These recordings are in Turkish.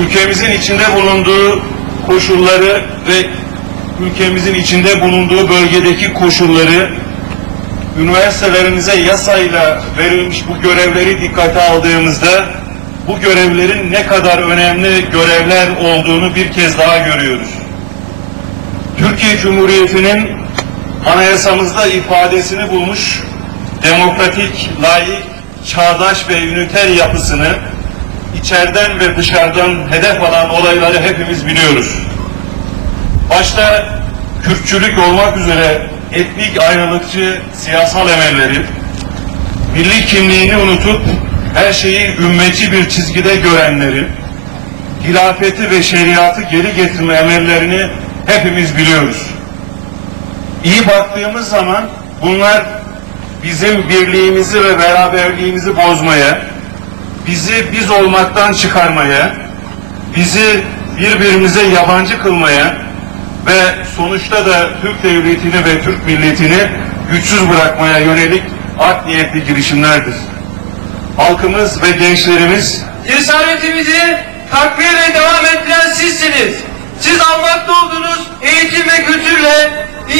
ülkemizin içinde bulunduğu koşulları ve ülkemizin içinde bulunduğu bölgedeki koşulları üniversitelerimize yasayla verilmiş bu görevleri dikkate aldığımızda bu görevlerin ne kadar önemli görevler olduğunu bir kez daha görüyoruz. Türkiye Cumhuriyeti'nin anayasamızda ifadesini bulmuş demokratik, layık, çağdaş ve üniter yapısını içeriden ve dışarıdan hedef alan olayları hepimiz biliyoruz. Başta Kürtçülük olmak üzere etnik ayrılıkçı siyasal emelleri, milli kimliğini unutup her şeyi ümmeci bir çizgide görenlerin, hilafeti ve şeriatı geri getirme emellerini hepimiz biliyoruz. İyi baktığımız zaman bunlar bizim birliğimizi ve beraberliğimizi bozmaya, bizi biz olmaktan çıkarmaya, bizi birbirimize yabancı kılmaya ve sonuçta da Türk devletini ve Türk milletini güçsüz bırakmaya yönelik art niyetli girişimlerdir. Halkımız ve gençlerimiz Cesaretimizi takviye ve devam ettiren sizsiniz. Siz almakta olduğunuz eğitim ve kültürle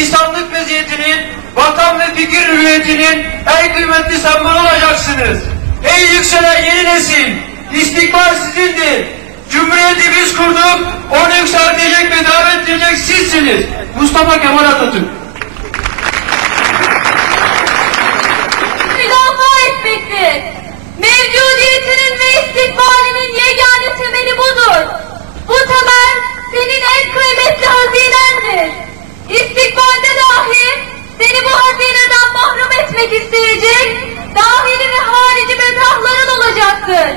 insanlık meziyetinin, vatan ve fikir hürriyetinin en kıymetli sembolü olacaksınız. Ey yükselen yeni nesil, istikbal sizindir. Cumhuriyeti biz kurduk, onu yükseltecek ve devam ettirecek sizsiniz. Mustafa Kemal Atatürk. Olacaktır.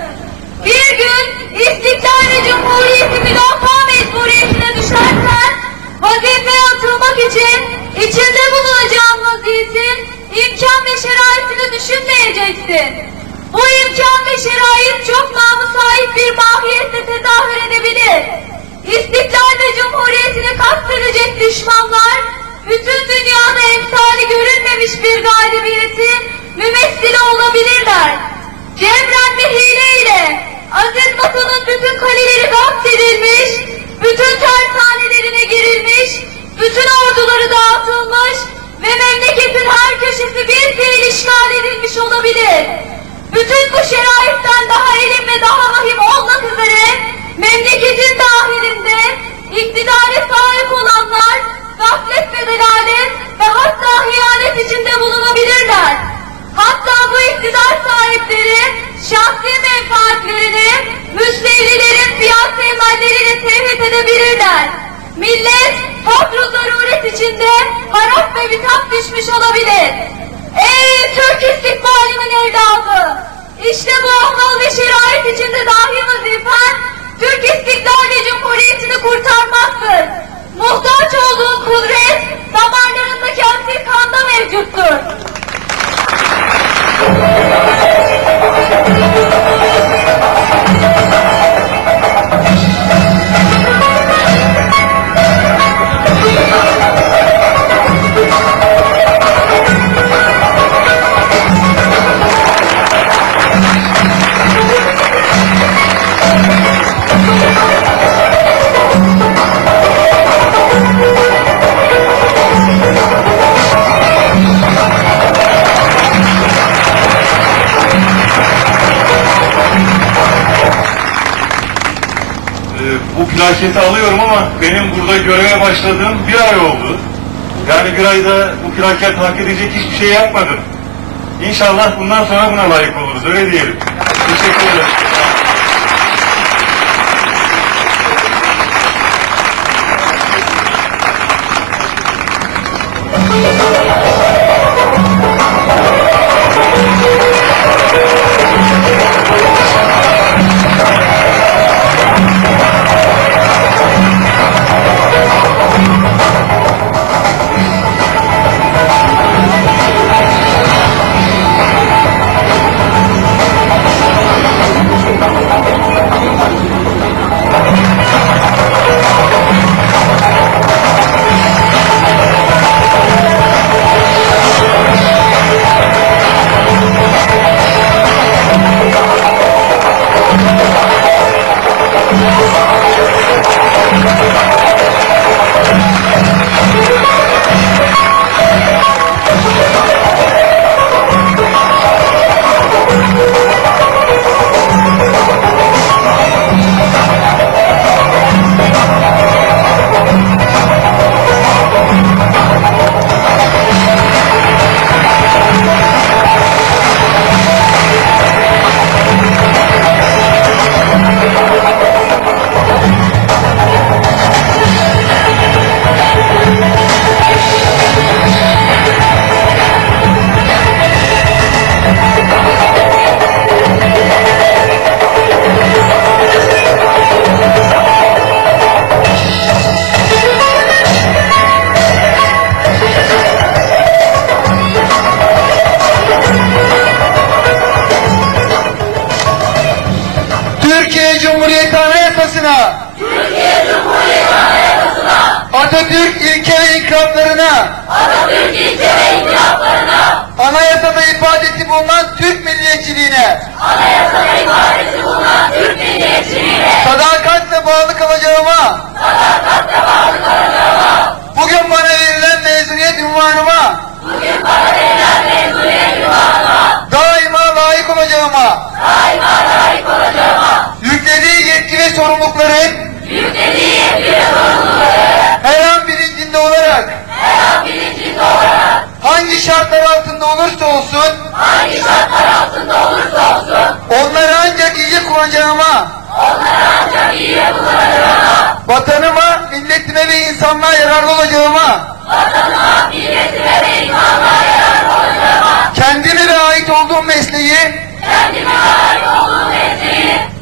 Bir gün istiklal ve cumhuriyeti müdafaa mecburiyetine düşersen vazifeye atılmak için içinde bulunacağın vaziyetin imkan ve şeraitini düşünmeyeceksin. Bu imkan ve şerait çok namı sahip bir mahiyette tezahür edebilir. İstiklal ve cumhuriyetini kastedecek düşmanlar, bütün dünyada emsali görülmemiş bir galibiyeti mümessili olabilirler. Cebren ve hileyle aziz vatanın bütün kaleleri gasp edilmiş, bütün tersanelerine girilmiş, bütün orduları dağıtılmış ve memleketin her köşesi bir fiil işgal edilmiş olabilir. Bütün bu şeraitten daha elim ve daha vahim olmak üzere memleketin dahilinde iktidara sahip olanlar gaflet ve delalet ve hatta hiyanet içinde bulunabilirler. Şahsi menfaatlerini müstehlilerin siyasi emelleriyle tevhid edebilirler. Millet fakr zaruret içinde harap ve bitap düşmüş olabilir. Ey Türk istikbalinin evladı! İşte bu ahval ve şerait içinde dahi vazifen Türk istiklal ve cumhuriyetini kurtarmaktır. Muhtaç olduğun kudret damarlarındaki asil kanda bu plaketi alıyorum ama benim burada göreve başladığım bir ay oldu. Yani bir ayda bu plaket hak edecek hiçbir şey yapmadım. İnşallah bundan sonra buna layık oluruz, öyle diyelim. Teşekkür ederim. Atatürk ilke ve ikrarlarına Atatürk ilke ve ikrarlarına Anayasada ifadesi bulunan Türk milliyetçiliğine. Anayasada ifadesi bulunan Türk milliyetçiliğine. Sadakatle bağlı kalacağıma vatanıma, milletime ve insanlığa yararlı olacağıma vatanıma, milletime ve insanlığa yararlı olacağıma kendime ve ait olduğum mesleği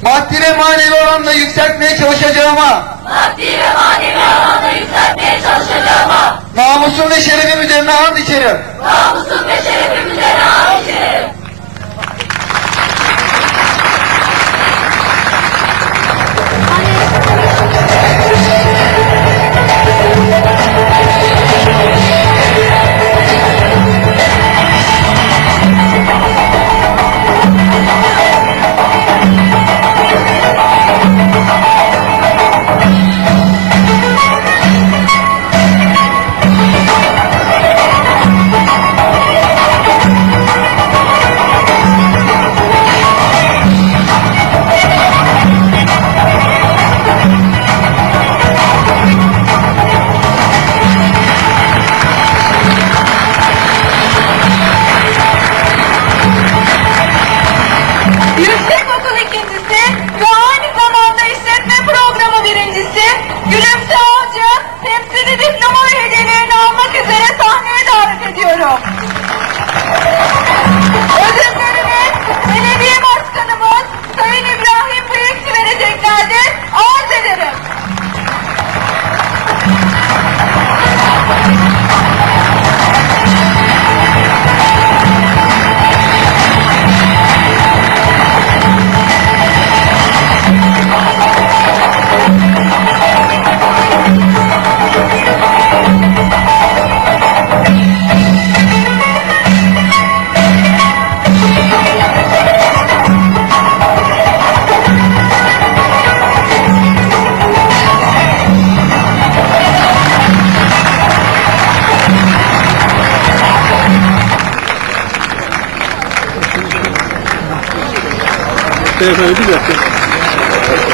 maddi ve manevi alanda yükseltmeye çalışacağıma maddi ve manevi alanda yükseltmeye çalışacağıma namusum ve şerefim üzerine and içerim. Namusum ve şerefim ustedes me